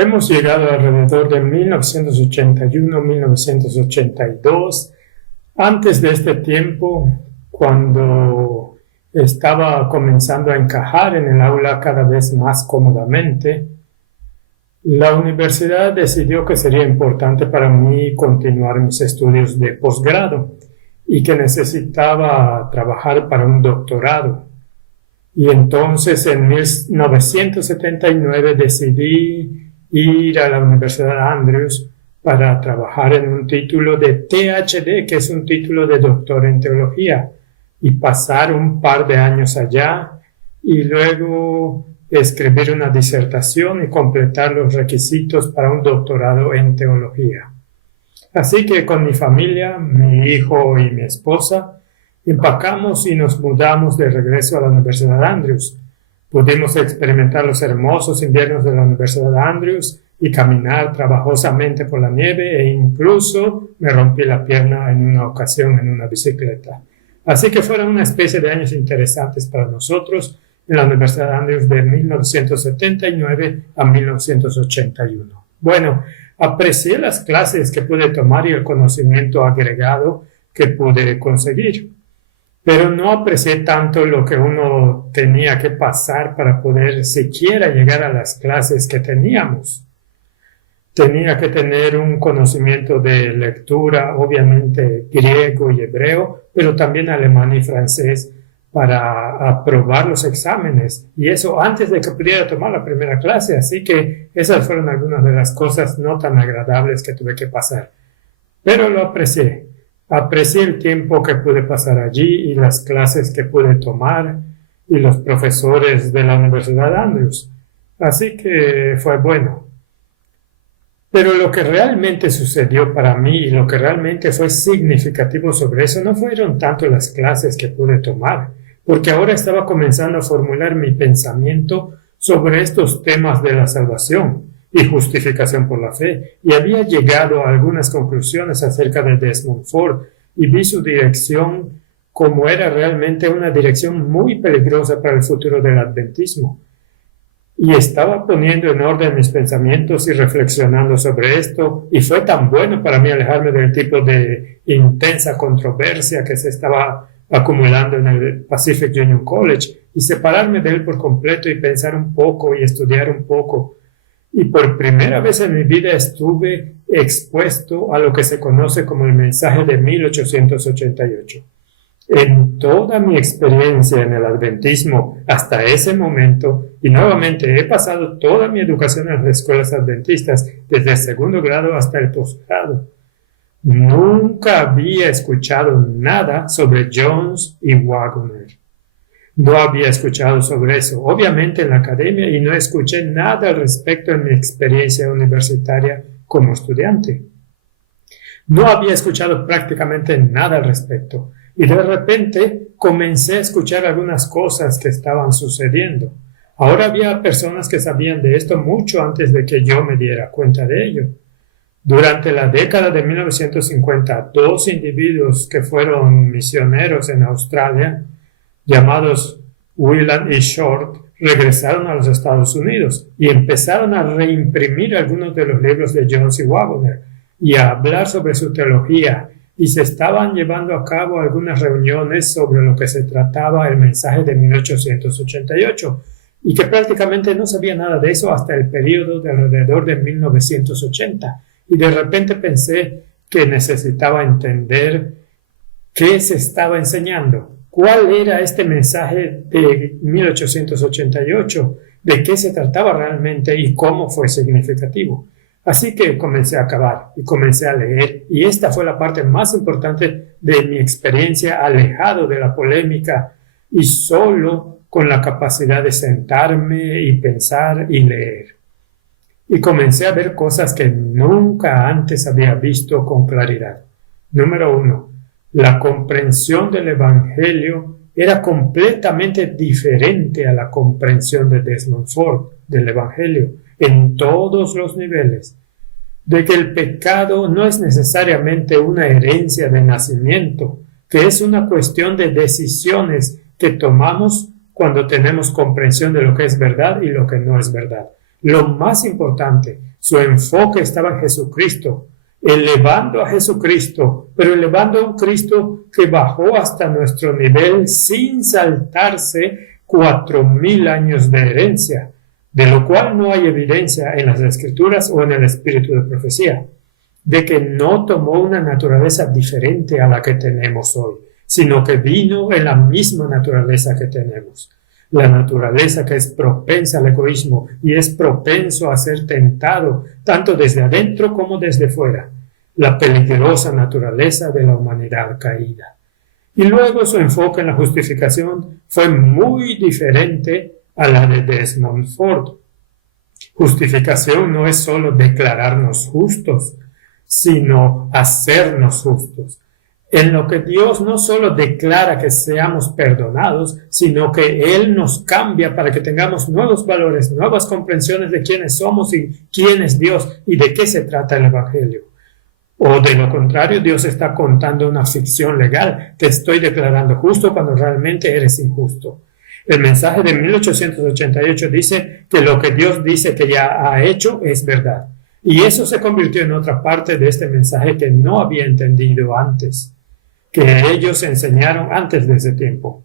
Hemos llegado alrededor de 1981-1982. Antes de este tiempo, cuando estaba comenzando a encajar en el aula cada vez más cómodamente, la universidad decidió que sería importante para mí continuar mis estudios de posgrado y que necesitaba trabajar para un doctorado. Y entonces en 1979 decidí ir a la Universidad Andrews para trabajar en un título de THD, que es un título de doctor en teología, y pasar un par de años allá y luego escribir una disertación y completar los requisitos para un doctorado en teología. Así que con mi familia, mi hijo y mi esposa, empacamos y nos mudamos de regreso a la Universidad Andrews. Pudimos experimentar los hermosos inviernos de la Universidad Andrews y caminar trabajosamente por la nieve e incluso me rompí la pierna en una ocasión en una bicicleta. Así que fueron una especie de años interesantes para nosotros en la Universidad Andrews de 1979 a 1981. Bueno, aprecié las clases que pude tomar y el conocimiento agregado que pude conseguir. Pero no aprecié tanto lo que uno tenía que pasar para poder siquiera llegar a las clases que teníamos. Tenía que tener un conocimiento de lectura, obviamente griego y hebreo, pero también alemán y francés para aprobar los exámenes. Y eso antes de que pudiera tomar la primera clase. Así que esas fueron algunas de las cosas no tan agradables que tuve que pasar. Pero lo aprecié. Aprecié el tiempo que pude pasar allí y las clases que pude tomar y los profesores de la Universidad Andrews. Así que fue bueno. Pero lo que realmente sucedió para mí y lo que realmente fue significativo sobre eso no fueron tanto las clases que pude tomar, porque ahora estaba comenzando a formular mi pensamiento sobre estos temas de la salvación y justificación por la fe, y había llegado a algunas conclusiones acerca de Desmond Ford y vi su dirección como era realmente una dirección muy peligrosa para el futuro del adventismo. Y estaba poniendo en orden mis pensamientos y reflexionando sobre esto, y fue tan bueno para mí alejarme del tipo de intensa controversia que se estaba acumulando en el Pacific Union College y separarme de él por completo y pensar un poco y estudiar un poco. Y por primera vez en mi vida estuve expuesto a lo que se conoce como el mensaje de 1888. En toda mi experiencia en el adventismo hasta ese momento, y nuevamente he pasado toda mi educación en las escuelas adventistas, desde el segundo grado hasta el posgrado, nunca había escuchado nada sobre Jones y Waggoner. No había escuchado sobre eso, obviamente en la academia, y no escuché nada al respecto en mi experiencia universitaria como estudiante. No había escuchado prácticamente nada al respecto, y de repente comencé a escuchar algunas cosas que estaban sucediendo. Ahora había personas que sabían de esto mucho antes de que yo me diera cuenta de ello. Durante la década de 1950, dos individuos que fueron misioneros en Australia, llamados Whelan y Short, regresaron a los Estados Unidos y empezaron a reimprimir algunos de los libros de Jones y Waggoner y a hablar sobre su teología, y se estaban llevando a cabo algunas reuniones sobre lo que se trataba el mensaje de 1888, y que prácticamente no sabía nada de eso hasta el periodo de alrededor de 1980, y de repente pensé que necesitaba entender qué se estaba enseñando. ¿Cuál era este mensaje de 1888? ¿De qué se trataba realmente y cómo fue significativo? Así que comencé a acabar y comencé a leer, y esta fue la parte más importante de mi experiencia alejado de la polémica y solo con la capacidad de sentarme y pensar y leer. Y comencé a ver cosas que nunca antes había visto con claridad. Número 1. La comprensión del Evangelio era completamente diferente a la comprensión de Desmond Ford del Evangelio en todos los niveles. De que el pecado no es necesariamente una herencia de nacimiento, que es una cuestión de decisiones que tomamos cuando tenemos comprensión de lo que es verdad y lo que no es verdad. Lo más importante, su enfoque estaba en Jesucristo, elevando a Jesucristo, pero elevando a un Cristo que bajó hasta nuestro nivel sin saltarse 4,000 años de herencia, de lo cual no hay evidencia en las Escrituras o en el espíritu de profecía, de que no tomó una naturaleza diferente a la que tenemos hoy, sino que vino en la misma naturaleza que tenemos. La naturaleza que es propensa al egoísmo y es propenso a ser tentado tanto desde adentro como desde fuera. La peligrosa naturaleza de la humanidad caída. Y luego su enfoque en la justificación fue muy diferente a la de Desmond Ford. Justificación no es solo declararnos justos, sino hacernos justos. En lo que Dios no solo declara que seamos perdonados, sino que Él nos cambia para que tengamos nuevos valores, nuevas comprensiones de quiénes somos y quién es Dios y de qué se trata el Evangelio. O de lo contrario, Dios está contando una ficción legal. Te estoy declarando justo cuando realmente eres injusto. El mensaje de 1888 dice que lo que Dios dice que ya ha hecho es verdad. Y eso se convirtió en otra parte de este mensaje que no había entendido antes, que ellos enseñaron antes de ese tiempo.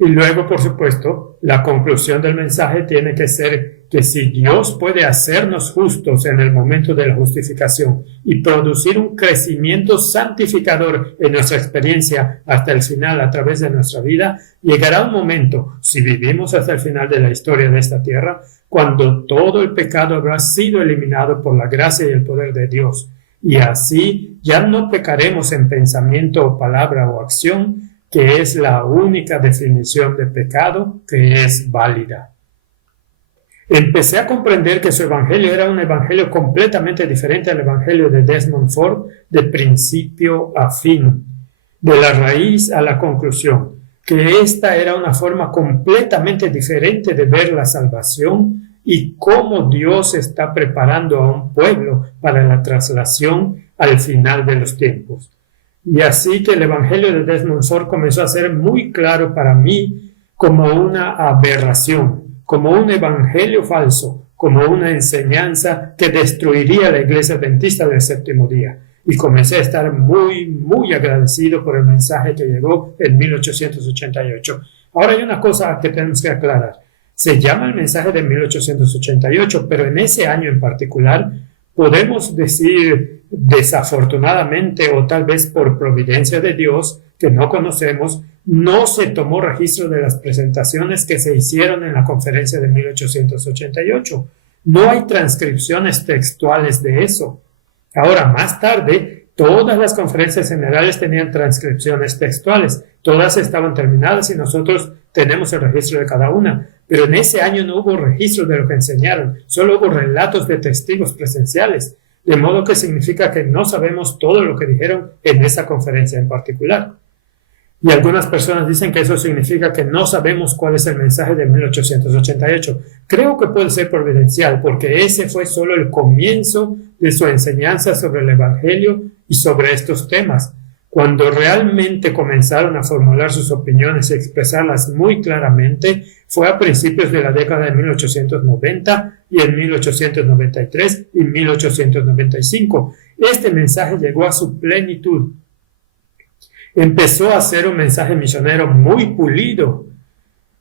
Y luego, por supuesto, la conclusión del mensaje tiene que ser que si Dios puede hacernos justos en el momento de la justificación y producir un crecimiento santificador en nuestra experiencia hasta el final a través de nuestra vida, llegará un momento, si vivimos hasta el final de la historia de esta tierra, cuando todo el pecado habrá sido eliminado por la gracia y el poder de Dios. Y así ya no pecaremos en pensamiento o palabra o acción, que es la única definición de pecado que es válida. Empecé a comprender que su evangelio era un evangelio completamente diferente al evangelio de Desmond Ford, de principio a fin, de la raíz a la conclusión, que esta era una forma completamente diferente de ver la salvación y cómo Dios está preparando a un pueblo para la traslación al final de los tiempos. Y así que el evangelio de Desmond Ford comenzó a ser muy claro para mí como una aberración, como un evangelio falso, como una enseñanza que destruiría la iglesia adventista del séptimo día. Y comencé a estar muy agradecido por el mensaje que llegó en 1888. Ahora hay una cosa que tenemos que aclarar. Se llama el mensaje de 1888, pero en ese año en particular podemos decir desafortunadamente o tal vez por providencia de Dios que no conocemos, no se tomó registro de las presentaciones que se hicieron en la conferencia de 1888. No hay transcripciones textuales de eso. Ahora, más tarde, todas las conferencias generales tenían transcripciones textuales. Todas estaban terminadas y nosotros tenemos el registro de cada una. Pero en ese año no hubo registro de lo que enseñaron. Solo hubo relatos de testigos presenciales. De modo que significa que no sabemos todo lo que dijeron en esa conferencia en particular. Y algunas personas dicen que eso significa que no sabemos cuál es el mensaje de 1888. Creo que puede ser providencial, porque ese fue solo el comienzo de su enseñanza sobre el Evangelio y sobre estos temas. Cuando realmente comenzaron a formular sus opiniones y expresarlas muy claramente, fue a principios de la década de 1890 y en 1893 y 1895. Este mensaje llegó a su plenitud. Empezó a ser un mensaje misionero muy pulido.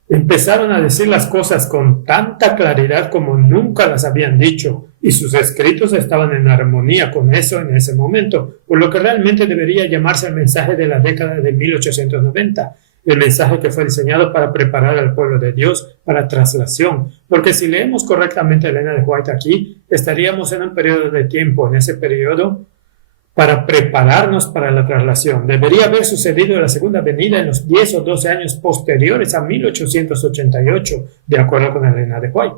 Empezaron a decir las cosas con tanta claridad como nunca las habían dicho, y sus escritos estaban en armonía con eso en ese momento, por lo que realmente debería llamarse el mensaje de la década de 1890, el mensaje que fue diseñado para preparar al pueblo de Dios para traslación, porque si leemos correctamente a Elena de White aquí, estaríamos en un periodo de tiempo, en ese periodo, para prepararnos para la traslación. Debería haber sucedido la segunda venida en los 10 o 12 años posteriores a 1888, de acuerdo con Elena de White.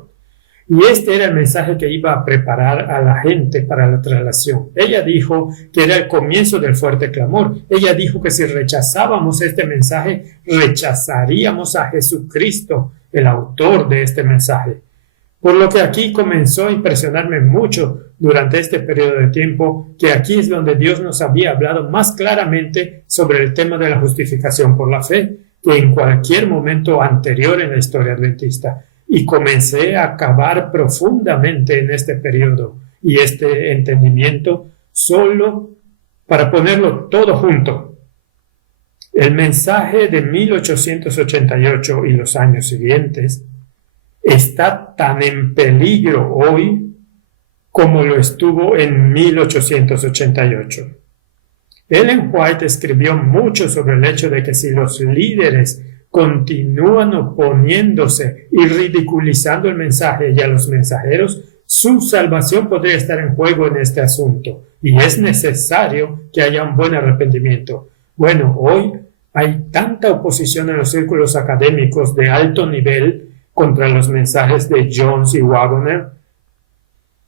Y este era el mensaje que iba a preparar a la gente para la traslación. Ella dijo que era el comienzo del fuerte clamor. Ella dijo que si rechazábamos este mensaje, rechazaríamos a Jesucristo, el autor de este mensaje. Por lo que aquí comenzó a impresionarme mucho durante este periodo de tiempo, que aquí es donde Dios nos había hablado más claramente sobre el tema de la justificación por la fe que en cualquier momento anterior en la historia adventista. y comencé a cavar profundamente en este periodo y este entendimiento solo para ponerlo todo junto. El mensaje de 1888 y los años siguientes está tan en peligro hoy como lo estuvo en 1888. Ellen White escribió mucho sobre el hecho de que si los líderes continúan oponiéndose y ridiculizando el mensaje y a los mensajeros, su salvación podría estar en juego en este asunto y es necesario que haya un buen arrepentimiento. Bueno, hoy hay tanta oposición en los círculos académicos de alto nivel contra los mensajes de Jones y Waggoner.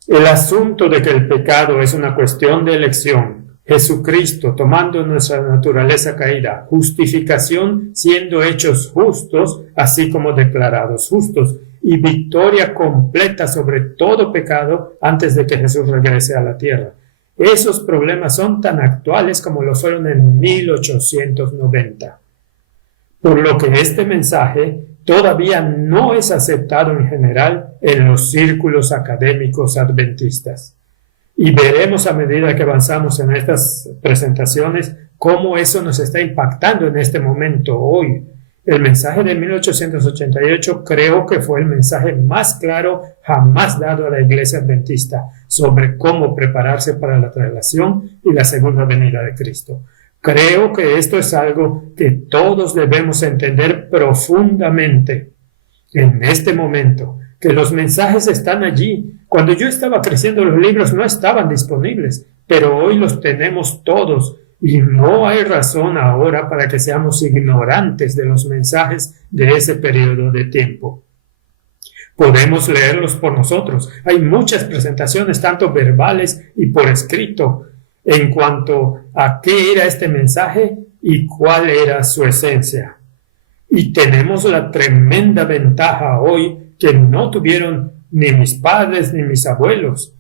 El asunto de que el pecado es una cuestión de elección, Jesucristo tomando nuestra naturaleza caída, justificación siendo hechos justos, así como declarados justos, y victoria completa sobre todo pecado antes de que Jesús regrese a la tierra. Esos problemas son tan actuales como lo fueron en 1890. Por lo que este mensaje todavía no es aceptado en general en los círculos académicos adventistas. Y veremos a medida que avanzamos en estas presentaciones cómo eso nos está impactando en este momento hoy. El mensaje de 1888 creo que fue el mensaje más claro jamás dado a la Iglesia Adventista sobre cómo prepararse para la tribulación y la segunda venida de Cristo. Creo que esto es algo que todos debemos entender profundamente en este momento, que los mensajes están allí. Cuando yo estaba creciendo, los libros no estaban disponibles, pero hoy los tenemos todos y no hay razón ahora para que seamos ignorantes de los mensajes de ese periodo de tiempo. Podemos leerlos por nosotros. Hay muchas presentaciones, tanto verbales y por escrito, en cuanto a qué era este mensaje y cuál era su esencia. Y tenemos la tremenda ventaja hoy que no tuvieron ni mis padres ni mis abuelos.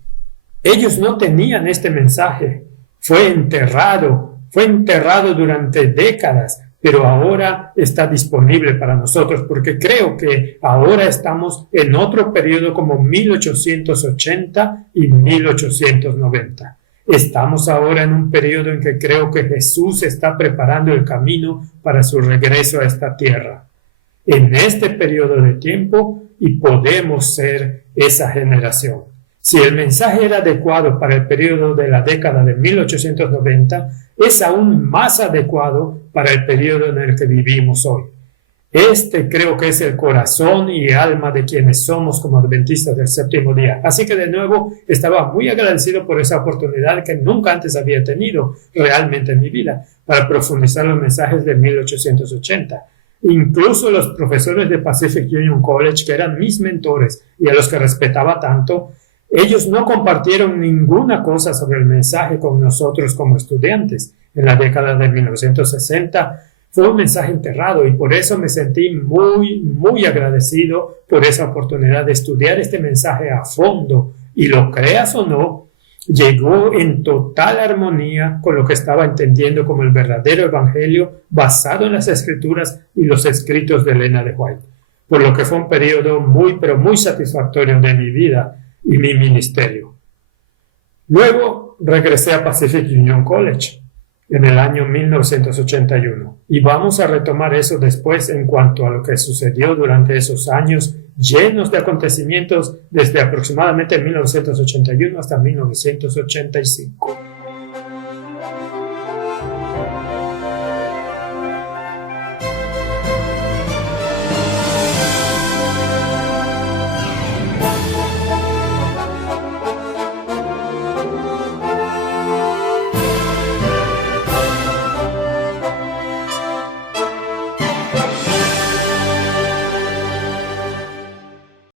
Ellos no tenían este mensaje. Fue enterrado durante décadas, pero ahora está disponible para nosotros, porque creo que ahora estamos en otro periodo como 1880 y 1890. Estamos ahora en un periodo en que creo que Jesús está preparando el camino para su regreso a esta tierra. En este periodo de tiempo, y podemos ser esa generación. Si el mensaje era adecuado para el periodo de la década de 1890, es aún más adecuado para el periodo en el que vivimos hoy. Este creo que es el corazón y alma de quienes somos como adventistas del séptimo día. Así que de nuevo estaba muy agradecido por esa oportunidad que nunca antes había tenido realmente en mi vida para profundizar los mensajes de 1880. Incluso los profesores de Pacific Union College, que eran mis mentores y a los que respetaba tanto, ellos no compartieron ninguna cosa sobre el mensaje con nosotros como estudiantes. En la década de 1960 fue un mensaje enterrado y por eso me sentí muy agradecido por esa oportunidad de estudiar este mensaje a fondo. Y lo creas o no, llegó en total armonía con lo que estaba entendiendo como el verdadero evangelio basado en las escrituras y los escritos de Elena de White. Por lo que fue un periodo muy satisfactorio de mi vida y mi ministerio. Luego regresé a Pacific Union College en el año 1981 y vamos a retomar eso después en cuanto a lo que sucedió durante esos años llenos de acontecimientos desde aproximadamente 1981 hasta 1985.